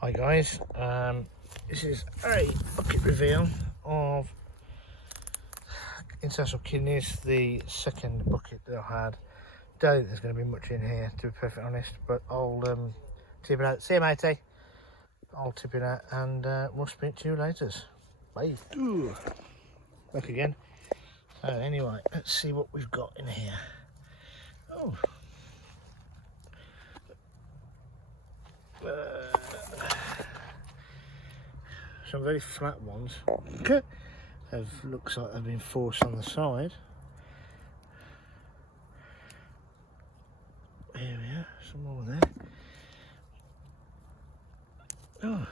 Hi guys, this is a bucket reveal of international kidneys, the second bucket that I had. Don't think there's going to be much in here, to be perfectly honest, but I'll tip it out. See you, matey. I'll tip it out and we'll speak to you later. Bye. Ooh. Back again. So anyway, let's see what we've got in here. Oh. Some very flat ones. Looks like they've been forced on the side. Here we are, some more there. Oh,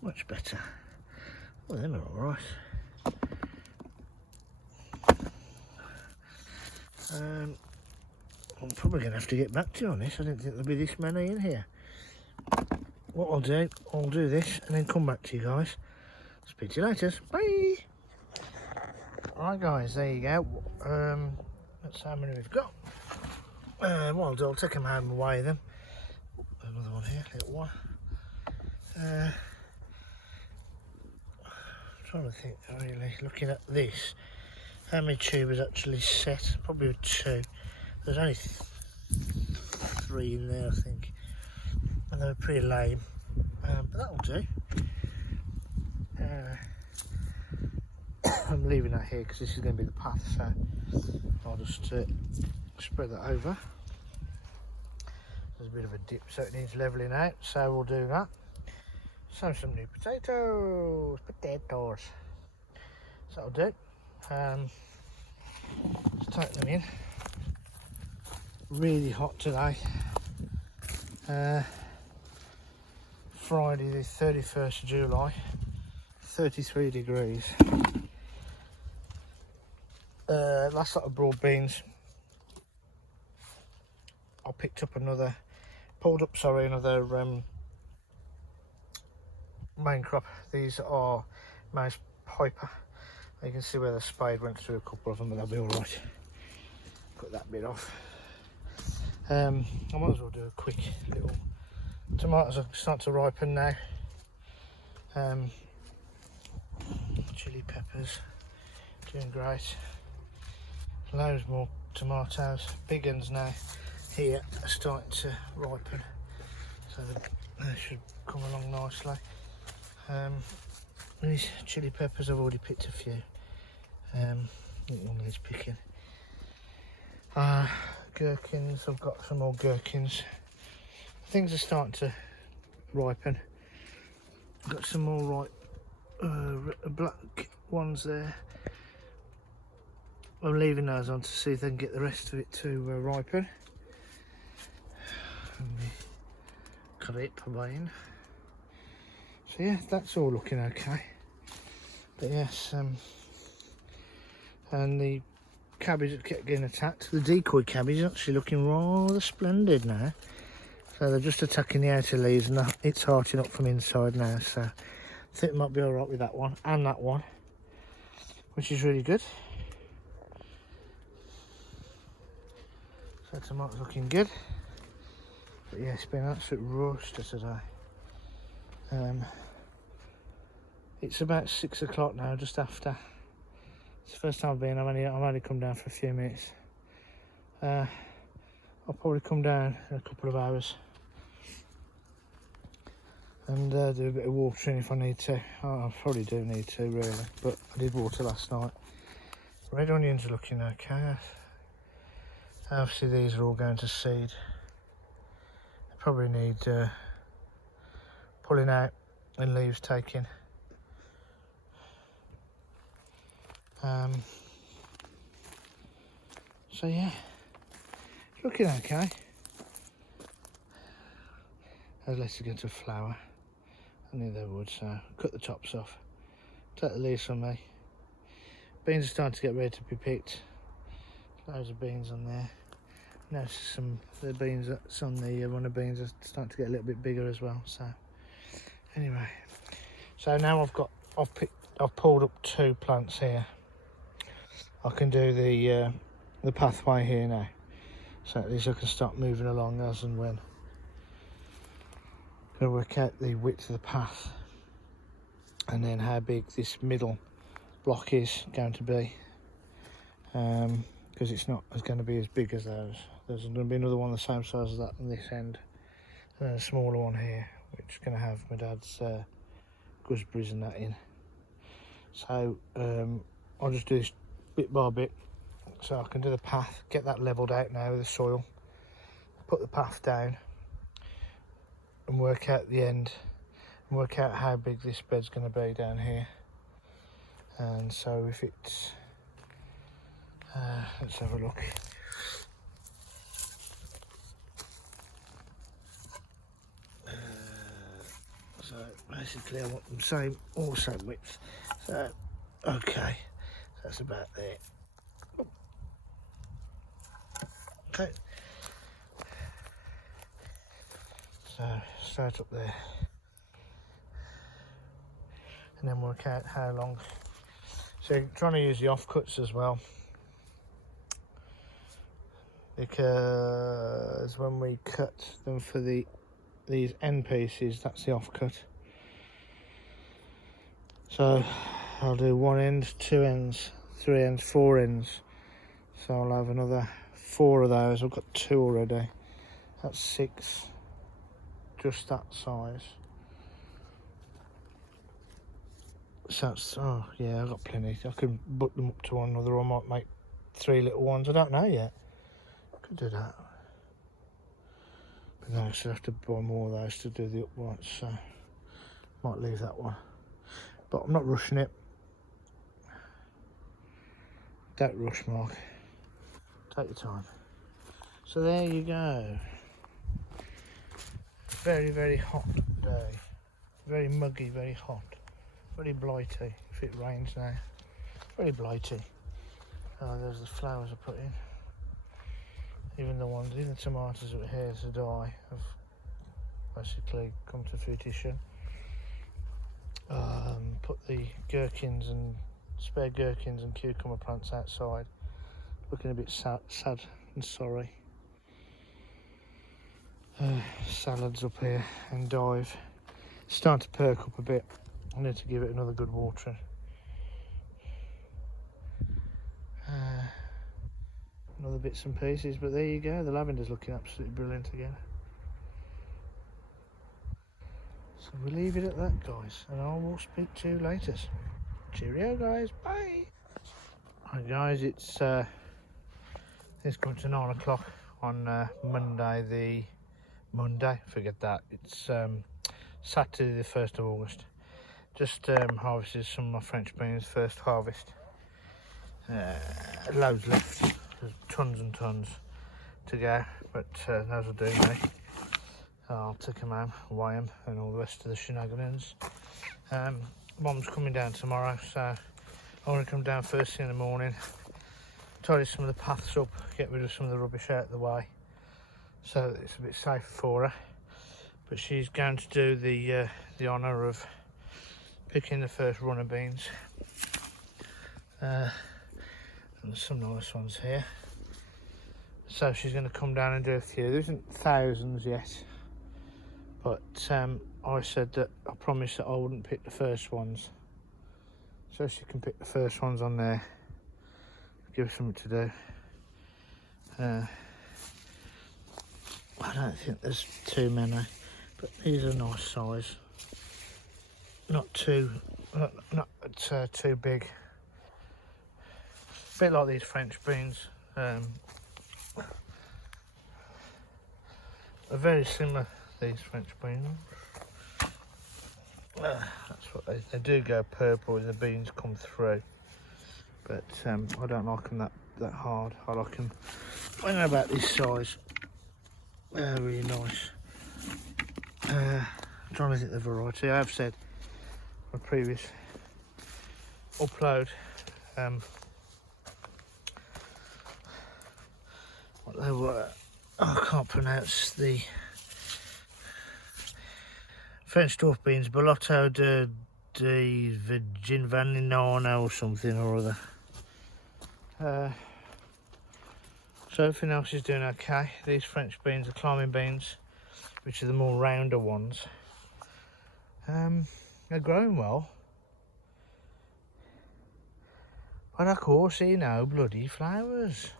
much better. Well, them are all right. I'm probably going to have to get back to you on this. I didn't think there'd be this many in here. What I'll do this and then come back to you guys. Speak to you later. Bye. Alright guys, there you go. That's how many we've got. What I'll do, I'll take them home and weigh them. Another one here, little one. Trying to think, really, looking at this, how many tubers actually set? Probably 2. There's only 3 in there, I think, and they were pretty lame, but that'll do. I'm leaving that here because this is going to be the path, so I'll just spread that over. There's a bit of a dip, so it needs levelling out, so we'll do that. So some new potatoes. So that'll do. Let's take them in. Really hot today. Friday the 31st of July, 33 degrees. Last lot of broad beans. I picked up another main crop. These are Mouse Piper. You can see where the spade went through a couple of them, but they'll be all right. Put that bit off. I might as well do a quick little. Tomatoes are starting to ripen now. Chili peppers, doing great. Loads more tomatoes. Big ones now here are starting to ripen, so they should come along nicely. These chili peppers, I've already picked a few. One is picking. Gherkins, I've got some more gherkins. Things are starting to ripen. I've got some more black ones there. I'm leaving those on to see if they can get the rest of it to ripen. And the crepe vine. So yeah, that's all looking okay. But yes, and the cabbage that kept getting attacked, the decoy cabbage is actually looking rather splendid now. So they're just attacking the outer leaves and it's hearting up from inside now. So I think it might be alright with that one and that one, which is really good. So tomatoes looking good. But yeah, it's been an absolute roaster today. It's about 6 o'clock now, just after. It's the first time I've been. I've only come down for a few minutes. I'll probably come down in a couple of hours and do a bit of watering if I need to. I probably do need to, really, but I did water last night. Red onions are looking okay. Obviously these are all going to seed. They probably need pulling out and leaves taking. So yeah, it's looking okay. Those lettuce are going to flower. I knew they would, so cut the tops off. Take the leaves from me. Beans are starting to get ready to be picked. Loads of beans on there. Notice some of the beans that's on the runner beans are starting to get a little bit bigger as well. So anyway, so now I've pulled up 2 plants here. I can do the pathway here now, so at least I can start moving along as and when. going to work out the width of the path and then how big this middle block is going to be, because it's not going to be as big as those. There's going to be another one the same size as that on this end, and then a smaller one here, which is going to have my dad's gooseberries and that in. So I'll just do this bit by bit, so I can do the path, get that levelled out now with the soil, put the path down and work out the end, and work out how big this bed's going to be down here. And so if it's let's have a look. So basically I want them same, all same width. So okay, that's about there. Okay, so start up there and then work out how long. So trying to use the offcuts as well, because when we cut them for these end pieces, that's the offcut. So I'll do one end, two ends, three ends, four ends. So I'll have another 4 of those. I've got 2 already. That's 6, just that size. So that's, oh yeah, I've got plenty. I can put them up to one another, or I might make 3 little ones. I don't know yet. Could do that. But no, I should have to buy more of those to do the uprights, so might leave that one. But I'm not rushing it. Don't rush, Mark. Take your time. So there you go. Very, very hot day. Very muggy, very hot. Very blighty, if it rains now. Very blighty. Oh, there's the flowers I put in. Even the tomatoes that were here to die have basically come to fruition. Put the gherkins and spare gherkins and cucumber plants outside. Looking a bit sad and sorry. Salads up here, endive. It's starting to perk up a bit. I need to give it another good watering. Other bits and pieces, but there you go. The lavender's looking absolutely brilliant again. So we'll leave it at that, guys, and I will speak to you later. Cheerio, guys. Bye. Hi, guys. It's coming to 9 o'clock on Monday. Forget that. It's Saturday, the 1st of August. Just harvested some of my French beans, first harvest. Loads left. There's tons and tons to go, but those will do me. I'll take them home, weigh them, and all the rest of the shenanigans. Mom's coming down tomorrow, so I want to come down first thing in the morning, tidy some of the paths up, get rid of some of the rubbish out of the way, so that it's a bit safer for her. But she's going to do the honour of picking the first run of beans. And there's some nice ones here. So she's going to come down and do a few. There isn't thousands yet, but I said that I promised that I wouldn't pick the first ones, so she can pick the first ones on there. Give her something to do. I don't think there's too many, but these are nice size. Not too big. A bit like these French beans. Are very similar, these French beans. That's what they do go purple as the beans come through. But I don't like them that hard. I like them when they're about this size. They're really nice. I'm trying to think of the variety. I have said in my previous upload what they were. I can't pronounce the French dwarf beans, Bellotto de Vinvanninano or something or other. So everything else is doing okay. These French beans are climbing beans, which are the more rounder ones. They're growing well, but of course see no bloody flowers.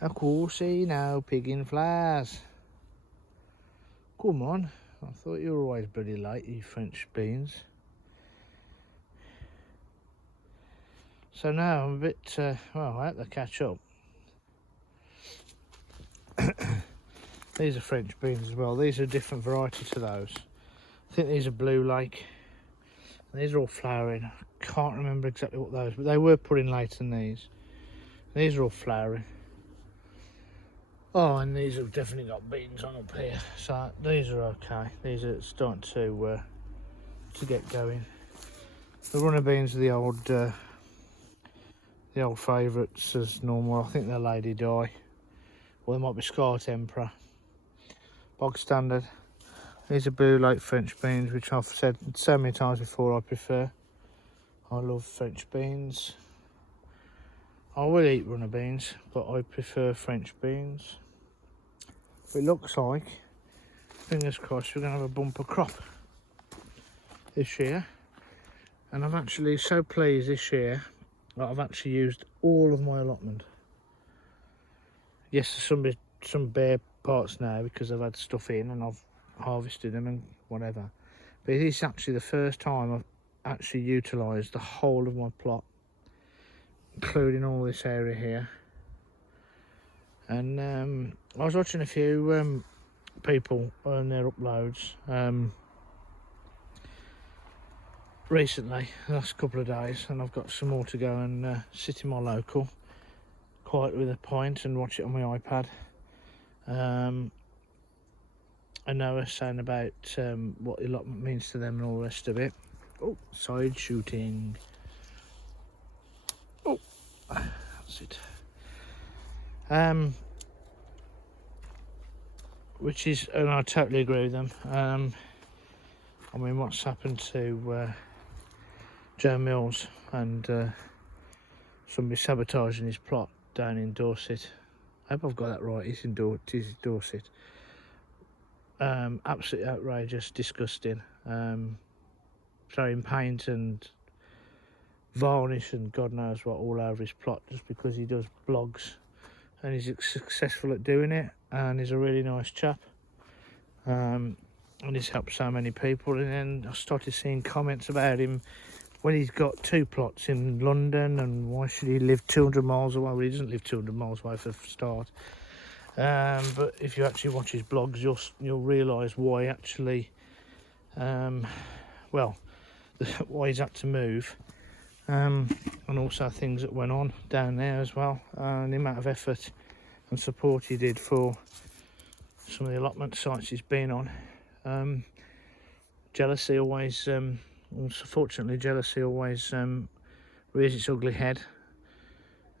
Of course see no pigging flowers. Come on, I thought you were always bloody late, you French beans. So now I'm a bit, well, I hope they catch up. These are French beans as well. These are a different variety to those. I think these are Blue Lake. And these are all flowering. I can't remember exactly what those, but they were put in later than these. These are all flowering. Oh, and these have definitely got beans on up here. So these are okay. These are starting to get going. The runner beans are the old favourites as normal. I think they're Lady Di. Or they might be Scarlet Emperor. Bog standard. These are Blue Lake French beans, which I've said so many times before I prefer. I love French beans. I will eat runner beans, but I prefer French beans. It looks like, fingers crossed, we're going to have a bumper crop this year. And I'm actually so pleased this year that I've actually used all of my allotment. Yes, there's some bare parts now because I've had stuff in and I've harvested them and whatever. But it is actually the first time I've actually utilised the whole of my plot, including all this area here. And I was watching a few people on their uploads recently, the last couple of days, and I've got some more to go and sit in my local quiet with a pint and watch it on my iPad. I know us saying about what the allotment means to them and all the rest of it. Oh, side shooting. Oh, that's it. Which is, and I totally agree with them. I mean, what's happened to Joe Mills and somebody sabotaging his plot down in Dorset. I hope I've got that right. It's in Dorset. Absolutely outrageous, disgusting. Throwing paint and varnish and God knows what all over his plot just because he does blogs. And he's successful at doing it, and he's a really nice chap, and he's helped so many people. And then I started seeing comments about him when he's got 2 plots in London, and why should he live 200 miles away? Well, he doesn't live 200 miles away for a start, but if you actually watch his blogs, you'll realise why actually, well, why he's had to move. And also things that went on down there as well, and the amount of effort and support he did for some of the allotment sites he's been on. Jealousy always, unfortunately, jealousy always rears its ugly head,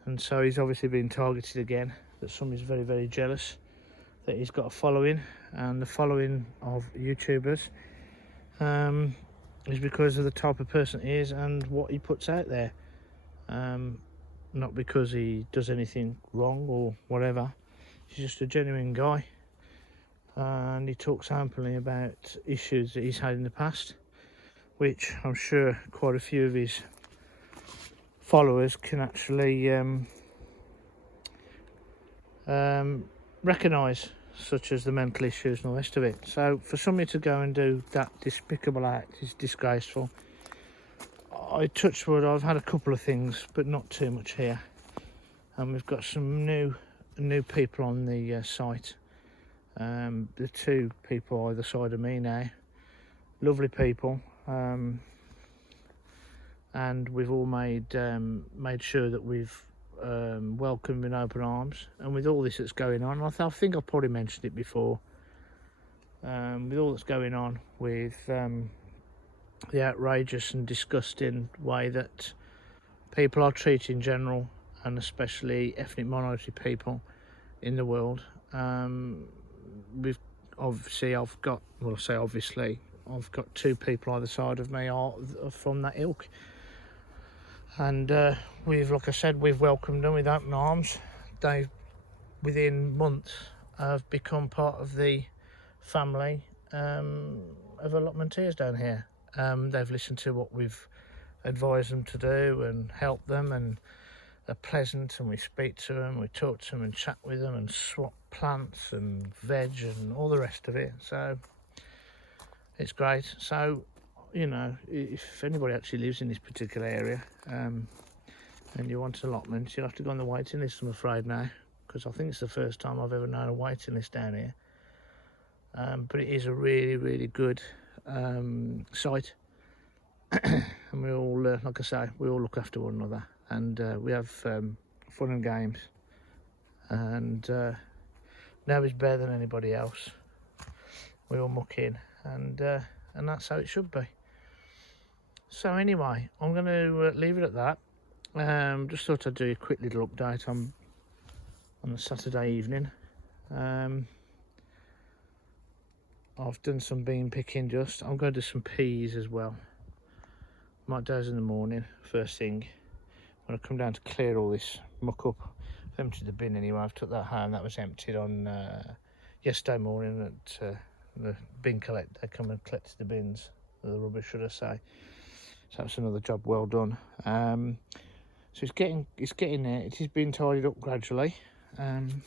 and so he's obviously been targeted again. That somebody's very, very jealous that he's got a following, and the following of YouTubers is because of the type of person he is and what he puts out there, not because he does anything wrong or whatever. He's just a genuine guy, and he talks openly about issues that he's had in the past, which I'm sure quite a few of his followers can actually recognise, such as the mental issues and all the rest of it. So for somebody to go and do that despicable act is disgraceful. I touch wood, I've had a couple of things, but not too much here. And we've got some new people on the site. The 2 people either side of me now, lovely people, and we've all made sure that we've welcomed with open arms. And with all this that's going on, I think I've probably mentioned it before, with all that's going on with the outrageous and disgusting way that people are treated in general, and especially ethnic minority people in the world. We've obviously, I've got 2 people either side of me are from that ilk, and we've, like I said, we've welcomed them with open arms. They, within months, have become part of the family of allotmenteers down here. They've listened to what we've advised them to do and helped them, and they're pleasant, and we speak to them, we talk to them and chat with them and swap plants and veg and all the rest of it. So it's great. So, you know, if anybody actually lives in this particular area and you want allotments, you'll have to go on the waiting list, I'm afraid, now, because I think it's the first time I've ever known a waiting list down here. But it is a really, really good site. And we all, like I say, we all look after one another, and we have fun and games, and nobody's better than anybody else. We all muck in, and that's how it should be. So anyway, I'm going to leave it at that. Just thought I'd do a quick little update on the Saturday evening. I've done some bean picking just. I'm going to do some peas as well. Might do those in the morning, first thing. When I come down to clear all this muck up, I've emptied the bin anyway. I've took that home. That was emptied on yesterday morning at the bin collect. They come and collect the bins, the rubbish, should I say. So that's another job well done. So it's getting there. It is being tidied up gradually. And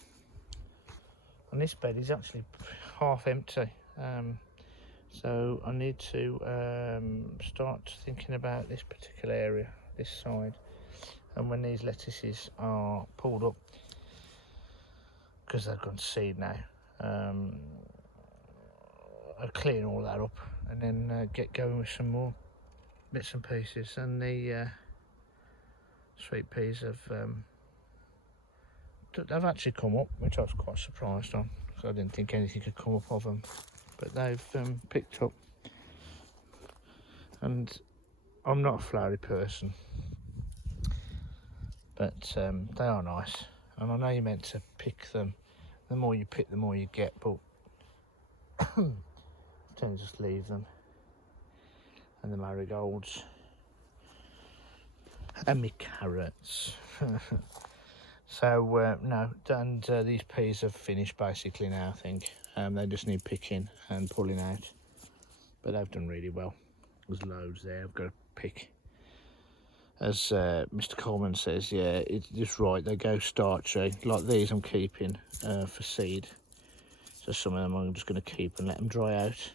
this bed is actually half empty. So I need to start thinking about this particular area, this side, and when these lettuces are pulled up, because they've gone to seed now, I'll clean all that up and then get going with some more bits and pieces. And the sweet peas they've actually come up, which I was quite surprised on, because I didn't think anything could come up of them. But they've picked up, and I'm not a flowery person, but they are nice, and I know you're meant to pick them. The more you pick, the more you get, but I tend to just leave them. And the marigolds and my carrots. So no, and these peas have finished basically now, I think. They just need picking and pulling out, but they've done really well. There's loads there. I've got to pick. As Mr. Coleman says, yeah, it's just right. They go starchy. Like these, I'm keeping for seed. So some of them I'm just going to keep and let them dry out.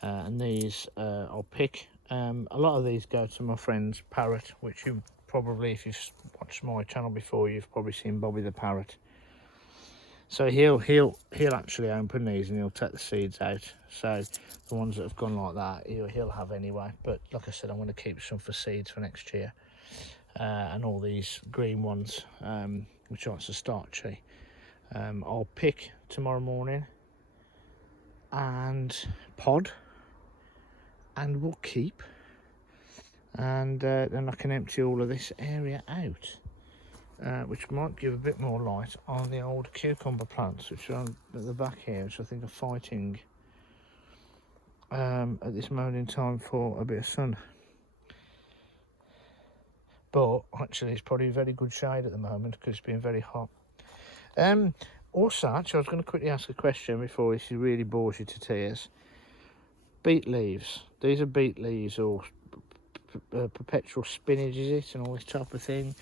And these I'll pick. A lot of these go to my friend's parrot, which you probably, if you've watched my channel before, you've probably seen Bobby the parrot. So he'll actually open these and he'll take the seeds out. So the ones that have gone like that, he'll have anyway. But like I said, I'm going to keep some for seeds for next year. And all these green ones, which are so starchy, I'll pick tomorrow morning and pod, and we'll keep. And then I can empty all of this area out. Which might give a bit more light on the old cucumber plants, which are at the back here, which I think are fighting at this moment in time for a bit of sun. But actually it's probably very good shade at the moment because it's been very hot. Also, actually, I was going to quickly ask a question before this really bores you to tears. Beet leaves. These are beet leaves, or perpetual spinach, is it, and all this type of thing.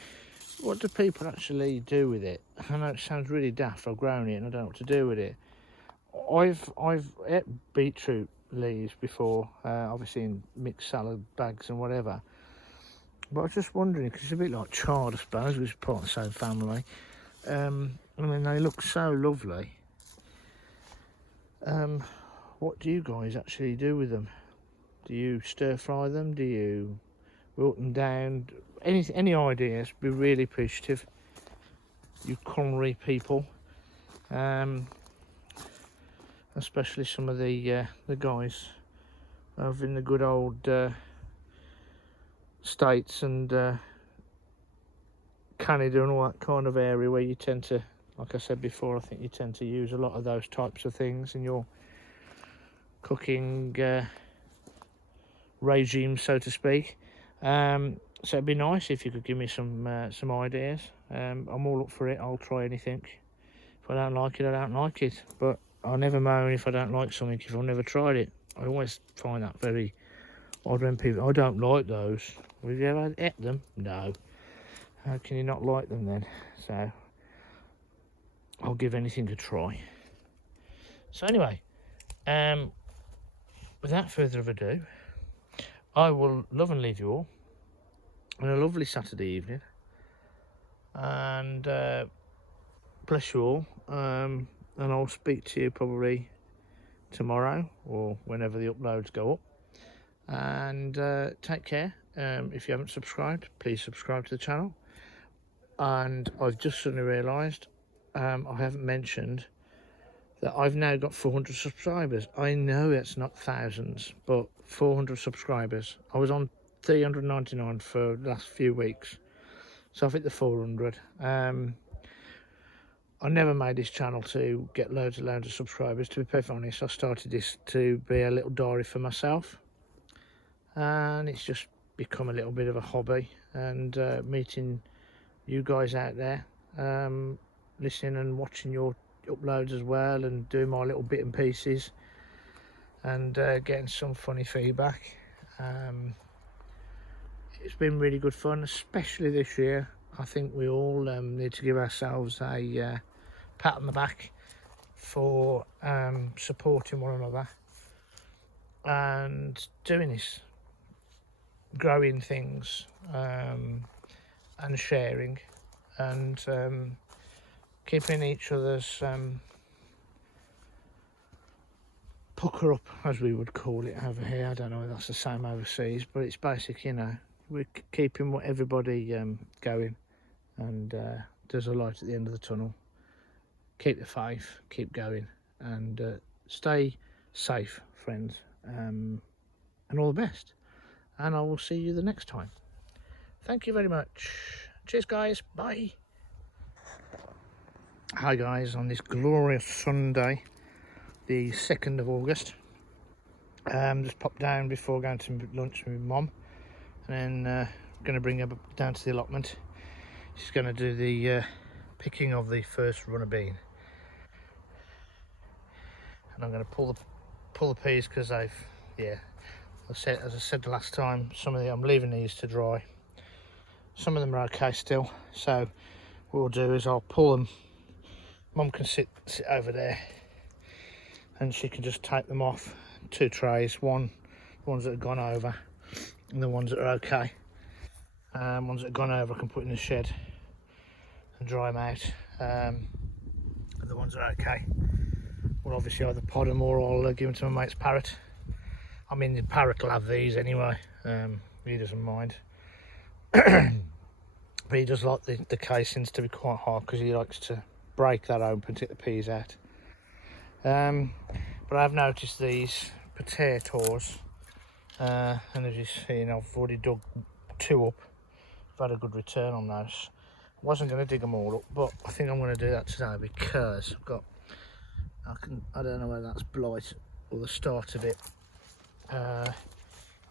What do people actually do with it? I know it sounds really daft. I've grown it and I don't know what to do with it. I've ate beetroot leaves before, obviously in mixed salad bags and whatever. But I was just wondering, because it's a bit like chard, I suppose, which is part of the same family. I mean, they look so lovely. What do you guys actually do with them? Do you stir fry them? Do you wilt them down? Any ideas? Be really appreciative, you culinary people, especially some of the guys over in the good old States and Canada and all that kind of area, where you tend to, like I said before, I think you tend to use a lot of those types of things in your cooking regime, so to speak. So it'd be nice if you could give me some ideas. I'm all up for it. I'll try anything. If I don't like it, I don't like it. But I'll never moan if I don't like something, if I've never tried it. I always find that very odd when people, I don't like those. Have you ever ate them? No. How can you not like them then? So, I'll give anything a try. So anyway, without further ado, I will love and leave you all on a lovely Saturday evening. And bless you all. And I'll speak to you probably tomorrow or whenever the uploads go up. And take care. If you haven't subscribed, please subscribe to the channel. And I've just suddenly realised I haven't mentioned that I've now got 400 subscribers. I know it's not thousands, but 400 subscribers. I was on 399 for the last few weeks, so I've hit the 400. I never made this channel to get loads and loads of subscribers. To be perfectly honest, I started this to be a little diary for myself, and it's just become a little bit of a hobby. And meeting you guys out there, listening and watching your uploads as well, and doing my little bit and pieces, and getting some funny feedback. It's been really good fun, especially this year. I think we all need to give ourselves a pat on the back for supporting one another and doing this, growing things, and sharing, and keeping each other's pucker up, as we would call it over here. I don't know if that's the same overseas, but it's basic, you know, we're keeping everybody going, and there's a light at the end of the tunnel. Keep the faith, keep going, and stay safe, friends, and all the best. And I will see you the next time. Thank you very much. Cheers, guys. Bye. Hi, guys. On this glorious Sunday, the 2nd of August, just popped down before going to lunch with my mum, and then going to bring her down to the allotment. She's going to do the picking of the first runner bean, and I'm going to pull the peas because as I said the last time, I'm leaving these to dry. Some of them are okay still, so what we'll do is I'll pull them. Mum can sit over there, and she can just take them off 2 trays, the ones that have gone over and the ones that are okay. Ones that have gone over I can put in the shed and dry them out. The ones that are okay, well, obviously either pod them or I'll give them to my mate's parrot. I mean, the parrot will have these anyway. He doesn't mind. But he does like the casings to be quite hard, because he likes to break that open, take the peas out. But I've noticed these potatoes, and as you've seen, I've already dug 2 up. I've had a good return on those. I wasn't going to dig them all up, but I think I'm going to do that today, because I've got, I don't know whether that's blight or the start of it. I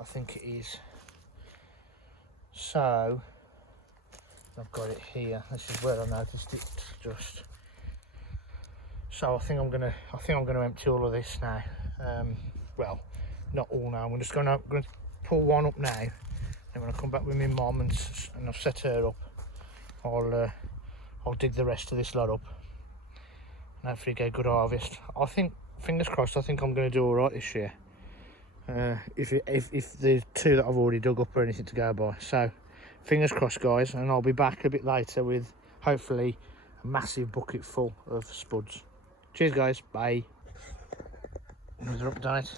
think it is. So I've got it here. This is where I noticed it just. So I think I'm gonna empty all of this now. Well, not all now. I'm just going to pull one up now. And when I come back with my mum and I've set her up, I'll dig the rest of this lot up and hopefully get a good harvest. I think, fingers crossed, I think I'm going to do all right this year. If the 2 that I've already dug up are anything to go by. So fingers crossed, guys, and I'll be back a bit later with hopefully a massive bucket full of spuds. Cheers, guys. Bye. Another update.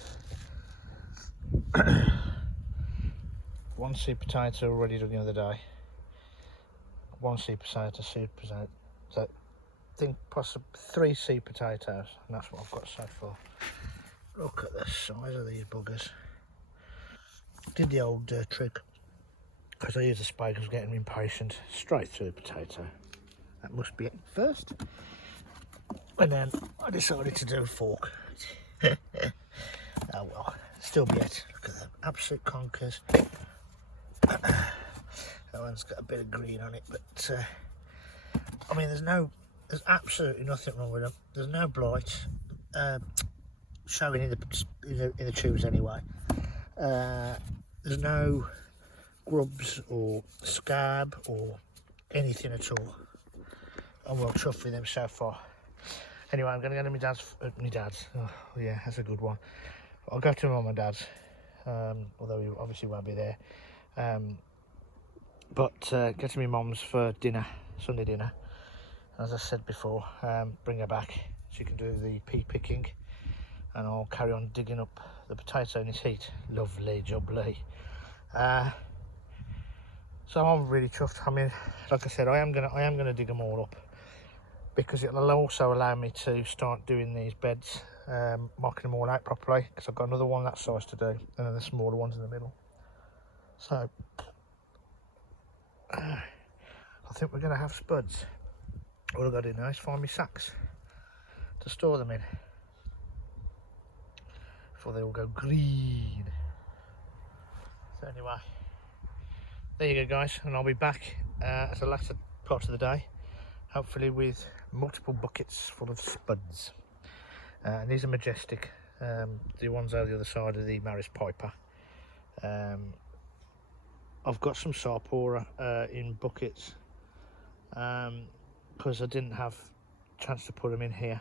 1 seed potato already done the other day. 1 seed potato, seed potato. So I think possibly 3 seed potatoes, and that's what I've got so far. Look at the size of these buggers. Did the old trick, because I used a spade, I was getting impatient. Straight through the potato. That must be it first. And then I decided to do a fork. Oh well, still be it. Look at them, absolute conkers. That one's got a bit of green on it, but I mean, there's absolutely nothing wrong with them. There's no blight. showing in the tubes anyway. There's no grubs or scab or anything at all. I'm well chuffed with them so far. Anyway, I'm going to go to my dad's. Oh, yeah, that's a good one. I'll go to mum and dad's, although he obviously won't be there. But get to my mum's for dinner, Sunday dinner. As I said before, bring her back. She can do the pea picking, and I'll carry on digging up the potato in this heat. Lovely jubbly. So I'm really chuffed. I mean, like I said, I am gonna dig them all up, because it'll also allow me to start doing these beds, marking them all out properly, because I've got another one that size to do, and then the smaller ones in the middle. So I think we're going to have spuds. All I've got to do now is find me sacks to store them in before they all go green. So anyway, there you go guys, and I'll be back at the latter part of the day, hopefully with multiple buckets full of spuds. And these are majestic, the ones over the other side of the Maris Piper. I've got some Sarpora in buckets, because I didn't have a chance to put them in here.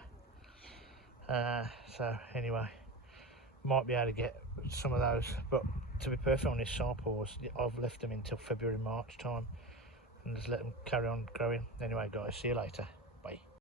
So anyway, might be able to get some of those, but to be perfect on these Sarporas, I've left them until February, March time, and just let them carry on growing. Anyway guys, see you later. Bye.